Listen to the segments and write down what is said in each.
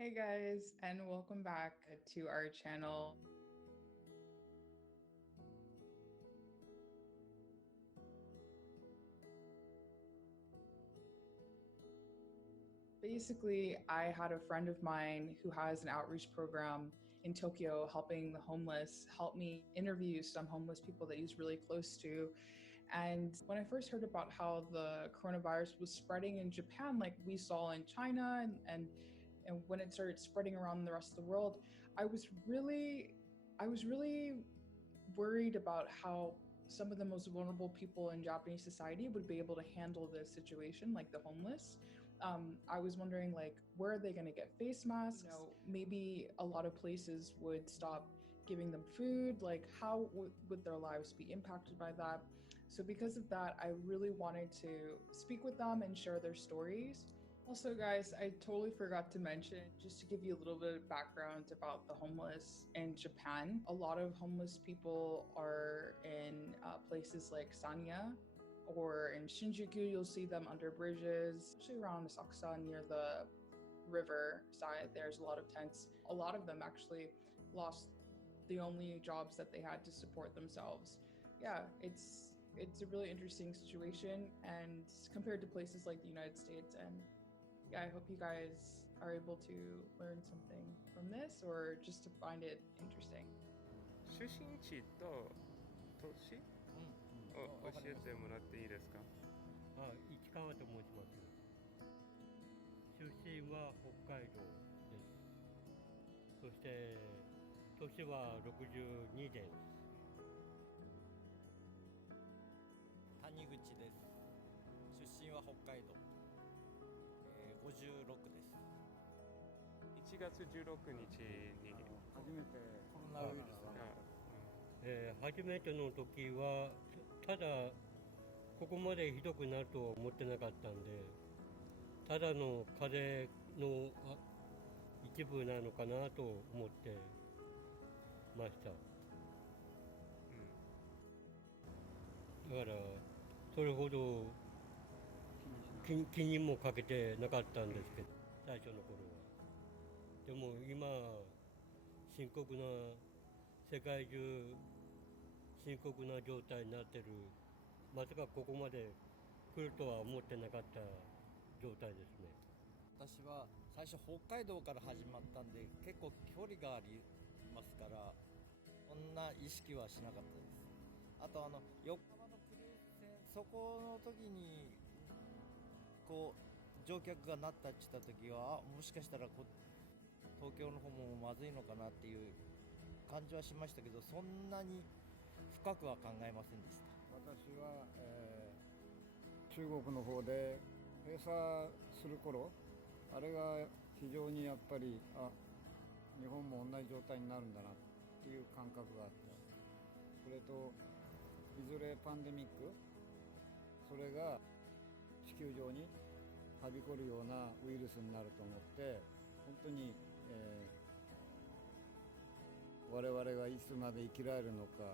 Hey guys, and welcome back to our channel. Basically, I had a friend of mine who has an outreach program in Tokyo helping the homeless help me interview some homeless people that he's really close to. And when I first heard about how the coronavirus was spreading in Japan, like we saw in China, and when it started spreading around the rest of the world, I was really I was really worried about how some of the most vulnerable people in Japanese society would be able to handle this situation, like the homeless. I was wondering, like, where are they going to get face masks? Maybe a lot of places would stop giving them food. Like, how would their lives be impacted by that? So, because of that, I really wanted to speak with them and share their stories. Also, guys, I totally forgot to mention, just to give you a little bit of background about the homeless in Japan. A lot of homeless people are in places like Sanya or in Shinjuku. You'll see them under bridges, especially around Asakusa near the river side. There's a lot of tents. A lot of them actually lost the only jobs that they had to support themselves. Yeah, it's a really interesting situation, and compared to places like the United States. And yeah, I hope you guys are able to learn something from this or just to find it interesting. 出身地と年を教えてもらっていいですか？市川と申します。出身は北海道です。そして年は62です。谷口です。出身は北海道。56です。1月16日に初めてコロナウイルス初めての時はただここまでひどくなるとは思ってなかったんで、ただの風邪の一部なのかなと思ってました。だからそれほど気にもかけてなかったんですけど、最初の頃は。でも今深刻な、世界中深刻な状態になってる。まさかここまで来るとは思ってなかった状態ですね。私は最初北海道から始まったんで結構距離がありますから、そんな意識はしなかったです。あと横浜のクルーズ船、そこの時にこう乗客がなったって言った時は、もしかしたら東京の方もまずいのかなっていう感じはしましたけど、そんなに深くは考えませんでした。私は、中国の方で閉鎖する頃、あれが非常にやっぱり日本も同じ状態になるんだなっていう感覚があった。それといずれパンデミック、それが地球上にはびこるようなウイルスになると思って、本当に、我々がいつまで生きられるのか、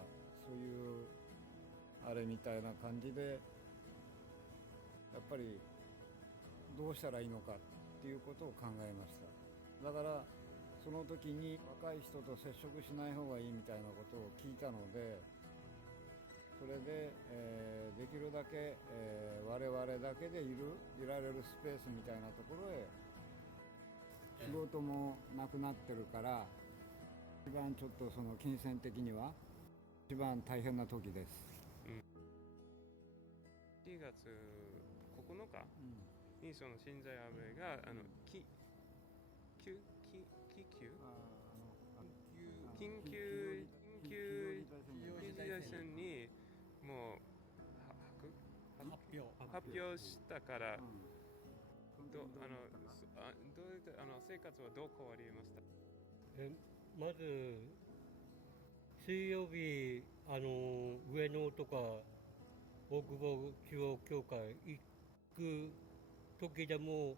そういうあれみたいな感じで、やっぱりどうしたらいいのかっていうことを考えました。だからその時に若い人と接触しない方がいいみたいなことを聞いたので、それで、できるだけ、我々だけでいられるスペースみたいなところへ、仕事もなくなってるから、一番ちょっとその金銭的には一番大変な時です。4月9日にその新在安倍が緊急事態宣言にもう発表したから、どういった生活はどう変わりました？まず水曜日上野とか大久保中央教会行く時でも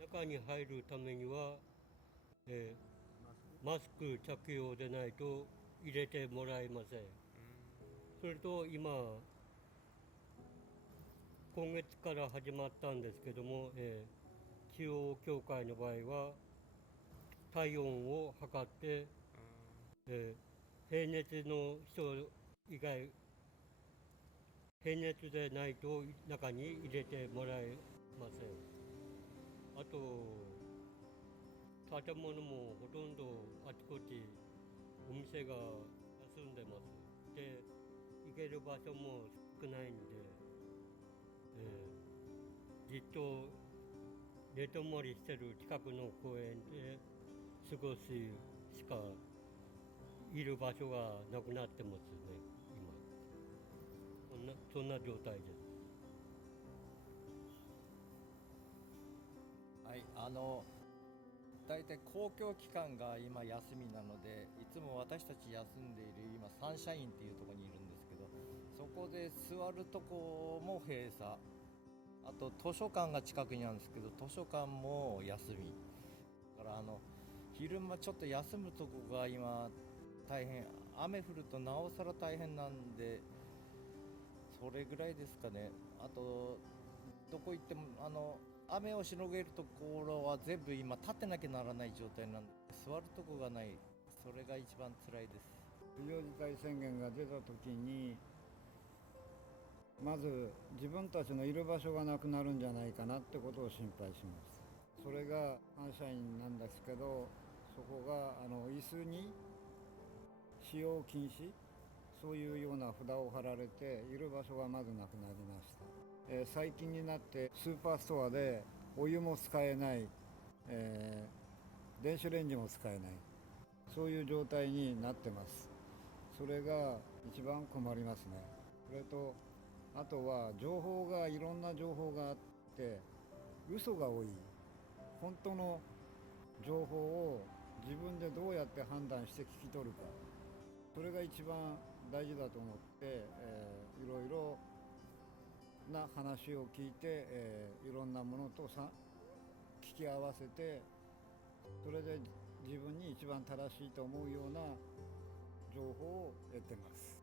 中に入るためには、マスク着用でないと入れてもらえません。それと今月から始まったんですけども、中央教会の場合は体温を測って、平熱の人以外、平熱でないと中に入れてもらえません。あと、建物もほとんどあちこちお店が休んでます。で、行ける場所も少ないんで、じっと寝泊まりしてる近くの公園で過ごすしかいる場所がなくなってますね、今。そんな状態です。はい、大体公共機関が今休みなので、いつも私たち休んでいる今サンシャインっていうところにいるんですけど、そこで座るとこも閉鎖、あと図書館が近くにあるんですけど図書館も休みだから、昼間ちょっと休むとこが今大変、雨降るとなおさら大変なんで、それぐらいですかね。あとどこ行っても雨をしのげるところは全部今立ってなきゃならない状態なんで、座るとこがない、それが一番辛いです。非常事態宣言が出た時にまず自分たちのいる場所がなくなるんじゃないかなってことを心配します。それがサンシャインなんですけど、そこが椅子に使用禁止、そういうような札を貼られている場所がまずなくなりました。最近になってスーパーストアでお湯も使えない、電子レンジも使えない、そういう状態になってます。それが一番困りますね。それとあとはいろんな情報があって嘘が多い。本当の情報を自分でどうやって判断して聞き取るか、それが一番大事だと思って、いろいろな話を聞いて、いろんなものと聞き合わせて、それで自分に一番正しいと思うような情報を得てます。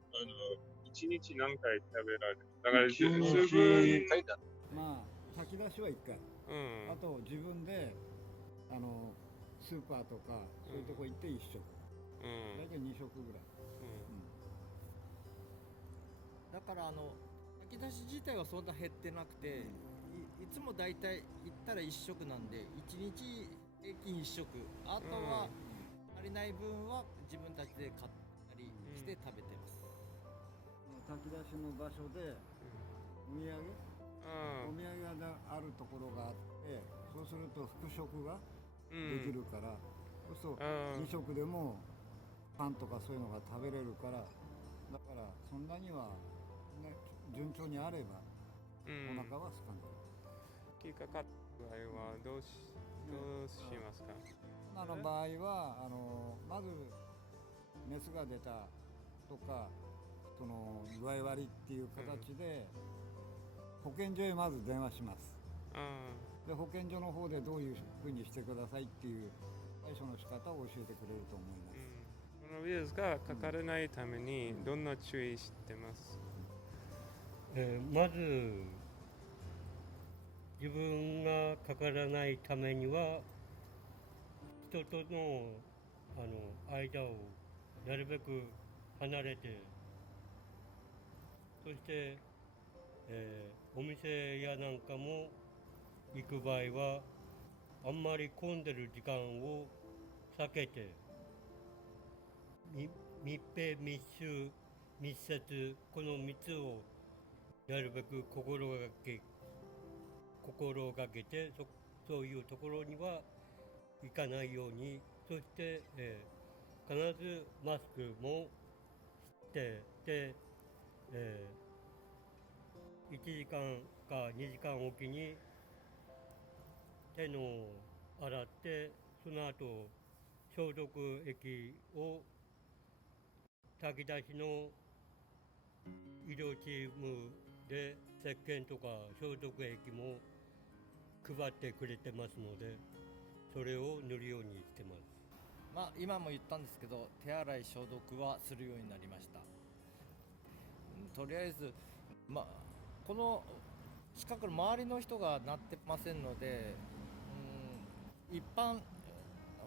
1日何回食べられる？だから数分まあ炊き出しは1回、あと自分でスーパーとかそういうとこ行って1食、大体2食ぐらい、だから炊き出し自体はそんな減ってなくて、いつも大体行ったら1食なんで1日平均1食、あとは足りない分は自分たちで買ったりして食べてます。炊き出しの場所でお土産があるところがあって、そうすると副食ができるから、そうすると2食でもパンとかそういうのが食べれるから、だからそんなには、ね、順調にあればお腹は空かない。気がかかった場合はどうしますか？今の場合はまず熱が出たとか、その具合悪いっていう形で、保健所へまず電話します。で保健所の方でどういうふうにしてくださいっていう対処の仕方を教えてくれると思います。このウイルスがかからないためにどんな注意してます？まず自分がかからないためには人との間をなるべく離れて、そして、お店やなんかも行く場合はあんまり混んでる時間を避けて、密閉密集密接、この3つをなるべく心がけて、そういうところには行かないように、そして、必ずマスクもしてで、1時間か2時間おきに手の洗って、その後消毒液を炊き出しの医療チームで石鹸とか消毒液も配ってくれてますので、それを塗るようにしてます。今も言ったんですけど、手洗い消毒はするようになりました。とりあえずこの近くの周りの人がなってませんので、一般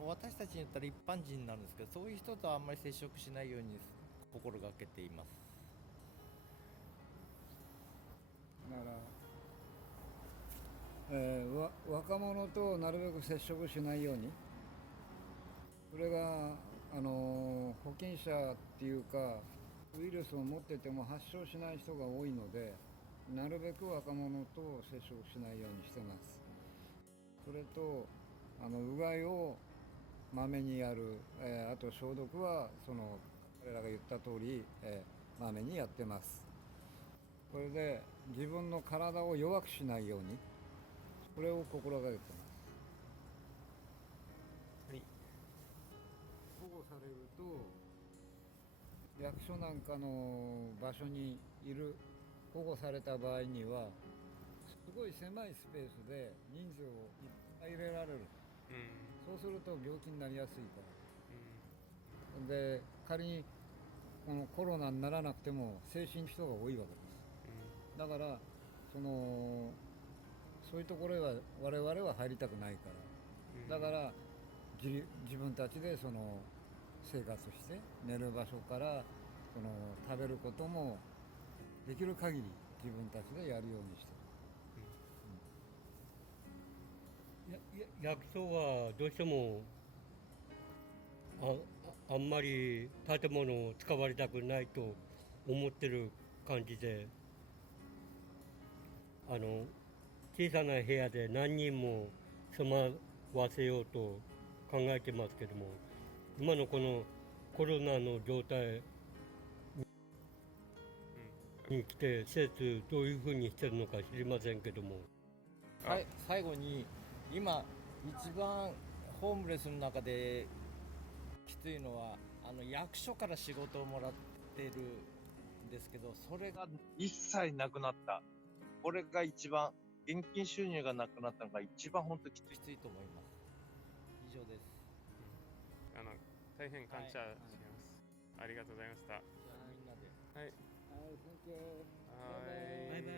私たちに言ったら一般人なんですけど、そういう人とはあんまり接触しないように心がけています。だから、若者となるべく接触しないように、それが保険者っていうかウイルスを持ってても発症しない人が多いので、なるべく若者と接触しないようにしてます。それとうがいをまめにやる、あと消毒は彼らが言った通り、まめにやってます。これで自分の体を弱くしないように、これを心がけてます。はい。保護されると役所なんかの場所にいる保護された場合にはすごい狭いスペースで人数をいっぱい入れられる。そうすると病気になりやすいから。で、仮にこのコロナにならなくても精神人が多いわけです。だからそういうところへは我々は入りたくないから。だから自分たちで生活して寝る場所から食べることもできる限り自分たちでやるようにしてる。役所はどうしてもあんまり建物を使われたくないと思ってる感じで、小さな部屋で何人も住まわせようと考えてますけども、今のこのコロナの状態に来て施設どういうふうにしてるのか知りませんけども、最後に今一番ホームレスの中できついのは役所から仕事をもらってるんですけど、それが一切なくなった。これが一番、現金収入がなくなったのが一番本当にきついと思います。以上です。大変感謝します。ありがとうございました。じゃあみんなで。はい。はい、Thank you. はい。バイバイ。